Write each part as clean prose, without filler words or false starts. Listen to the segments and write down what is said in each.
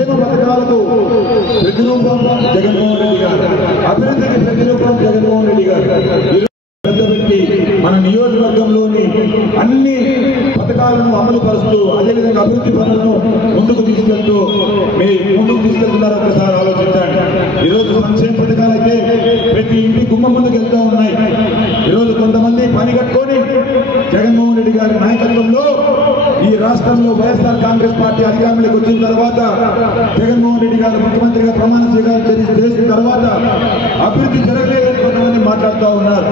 సంక్షేమ పథకాలకు ప్రతిరూపం జగన్మోహన్ రెడ్డి గారు, అభివృద్ధికి ప్రతిరూపం జగన్మోహన్ రెడ్డి గారు. పెద్ద వ్యక్తి మన నియోజకవర్గంలోని అన్ని పథకాలను అమలు పరుస్తూ అదేవిధంగా అభివృద్ధి పనులను ముందుకు తీసుకెళ్తున్నారు. ఒకసారి ఆలోచించండి. ఈరోజు సంక్షేమ పథకాలైతే ప్రతి ఇంటి గుమ్మ ముందుకు వెళ్తూ ఉన్నాయి. ఈరోజు కొంతమంది పని కట్టుకొని జగన్మోహన్ రెడ్డి గారి నాయకత్వంలో ఈ రాష్ట్రంలో వైఎస్ఆర్ కాంగ్రెస్ పార్టీ అధికారంలోకి వచ్చిన తర్వాత జగన్మోహన్ రెడ్డి గారు ముఖ్యమంత్రిగా ప్రమాణ స్వీకారం చేసిన తర్వాత అభివృద్ధి జరగలేదని కొంతమంది మాట్లాడుతూ ఉన్నారు.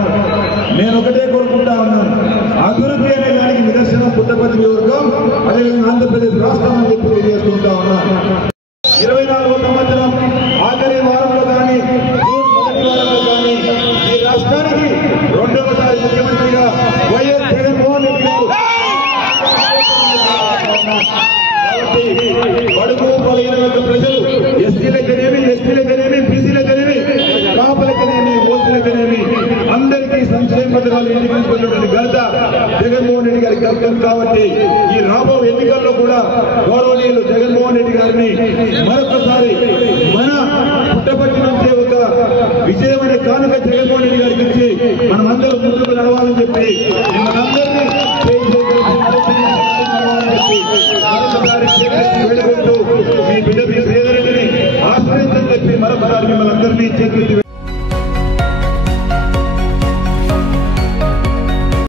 నేను ఒకటే కోరుకుంటా ఉన్నాను, అభివృద్ధి అనే దానికి నిదర్శనం పుట్టపర్తి నియోజకవర్గం, అదేవిధంగా ఆంధ్రప్రదేశ్ రాష్ట్రం అని చెప్పి తెలియజేసుకుంటా ఉన్నాను. 24వ సంవత్సరం ఆఖరి వారంలో కానీ జూన్ మొదటి వారంలో కానీ ఈ రాష్ట్రానికి రెండవసారి ముఖ్యమంత్రిగా వైఎస్ జగన్మోహన్ రెడ్డి గారు బడుగు బలహీన వర్గ ప్రజలు ఎస్సీలకనేమి, ఎస్టీలకనేమి, బీసీలకనేమి, కాపులకనేమి, ఓసీలకనేమి అందరికీ సంక్షేమ పథకాలు ఎన్నికైనటువంటి ఘనత జగన్మోహన్ రెడ్డి గారికి దక్కం. కాబట్టి ఈ రాబో ఎన్నికల్లో కూడా గౌరవనీయులు జగన్మోహన్ రెడ్డి గారిని మరొకసారి మన పుట్టపర్తి నుంచే ఒక విజయమైన కానుక జగన్మోహన్ రెడ్డి గారికి ఇచ్చి మనం అందరూ ముందుకు నడవాలని చెప్పి మనందరినీ వేడుకుంటూ మీ బిడ్డ మీ శ్రీధరెడ్డిని ఆశ్రయించని చెప్పి మరొకసారి మిమ్మల్ని అందరినీ చేతులు